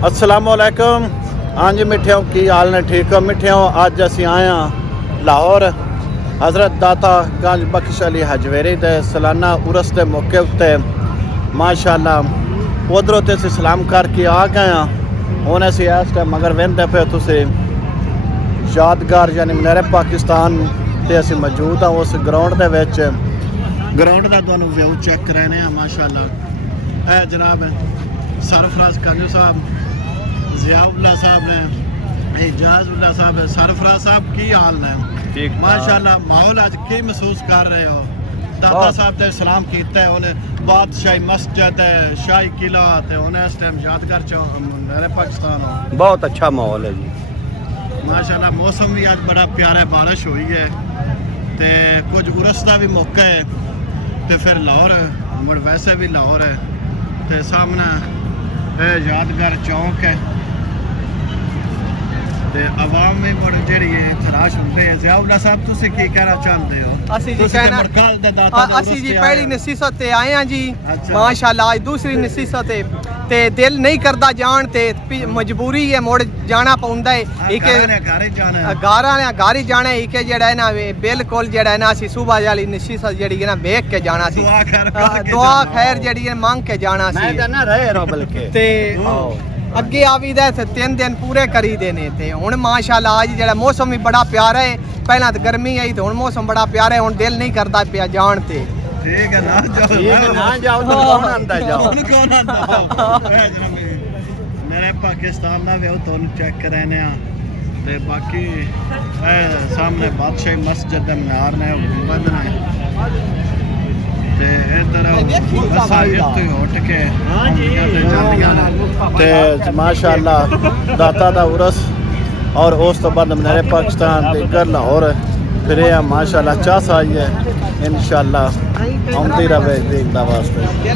अस्सलामुअलैकुम। हाँ जी मिठियों की हाल ने ठीक हो मिठियों। अज असी आए हाँ लाहौर हज़रत दाता गंज बख्श अली हजवेरी के सालाना उरस के मौके उत्ते माशाअल्लाह उधरों तो असी सलाम करके आ गए हाँ। हुण असी इस टाइम मगर वेंदे पे तुसी यादगार यानी मनेरे पाकिस्तान ते असी मौजूद हाँ उस ग्राउंड दे विच। ग्राउंड का तुहानूं व्यू चेक कराने हैं माशाअल्लाह। ए जनाब सरफराज काजू साहब, ज़ियाउल्लाह साहब ने, एजाजुल्लाह साहब, सरफराज साहब की हाल ने? ठीक माशाअल्लाह। माहौल अज की महसूस कर रहे हो? दाता साहब ने सलाम किया है, उन्हें बादशाही मस्जिद है, शाही किला ते उन्हें इस टाइम यादगार मेरे पाकिस्तान हो। बहुत अच्छा माहौल है जी माशाअल्लाह। मौसम भी आज बड़ा प्यारा है, बारिश हुई है ते कुछ उरस का भी मौका है तो फिर लाहौर मुड़ वैसे भी लाहौर है तो सामने यादगार चौक है ते आवाम भी मुड़ जी तराश होंगे। ज़ियाउल्लाह साहब तुसी की कहना चाहते हो? ਅਸੀਂ ਜੀ ਪਹਿਲੀ ਨਸੀਹਤ ਤੇ ਆਏ ਆ ਜੀ ਮਾਸ਼ਾਅੱਲਾ। ਅੱਜ ਦੂਸਰੀ ਨਸੀਹਤ ਤੇ ਦਿਲ ਨਹੀਂ ਕਰਦਾ ਜਾਣ ਤੇ ਮਜਬੂਰੀ ਹੈ ਮੁੜ ਜਾਣਾ ਪੈਂਦਾ ਹੈ। ਇੱਕ ਘਰ ਹੀ ਜਾਣਾ ਇੱਕ ਜਿਹੜਾ ਹੈ ਨਾ ਬਿਲਕੁਲ ਜਿਹੜਾ ਹੈ ਨਾ ਅਸੀਂ ਸਵੇਰ ਵਾਲੀ ਨਸੀਹਤ ਜਿਹੜੀ ਹੈ ਨਾ ਵੇਖ ਕੇ ਜਾਣਾ ਸੀ, ਦੁਆ ਖੈਰ ਜਿਹੜੀ ਹੈ ਮੰਗ ਕੇ ਜਾਣਾ ਸੀ। मैं तो ना रहे रहो बल्कि ਤੇ ਅੱਗੇ ਆਵੀਦਾ ਤੇ 3 ਦਿਨ ਪੂਰੇ ਕਰੀਦੇ ਨੇ ਤੇ ਹੁਣ ਮਾਸ਼ਾਅੱਲਾ ਅੱਜ ਜਿਹੜਾ ਮੌਸਮ ਵੀ ਬੜਾ ਪਿਆਰਾ ਹੈ। ਪਹਿਲਾਂ ਤਾਂ ਗਰਮੀ ਆਈ ਤੇ ਹੁਣ ਮੌਸਮ ਬੜਾ ਪਿਆਰਾ ਹੈ। ਹੁਣ ਦਿਲ ਨਹੀਂ ਕਰਦਾ ਪਿਆ ਜਾਣ ਤੇ। ठीक है ना जाओ, ना जाओ तो कौन आंदा जाओ। कौन आंदा मेरे पाकिस्तान का व्यू तुम चेक कराने ते बाकी सामने बादशाही मस्जिद दा मीनार ने गुंबद ने ते इधर मसाजिद तो उठ के ते माशाअल्लाह दाता दा उरस और उस तो बाद मेरे पाकिस्तान ते इधर लाहौर फिर माशाअल्लाह चाह आई है इंशाअल्लाह आउंदी रहे देखने वास्ते।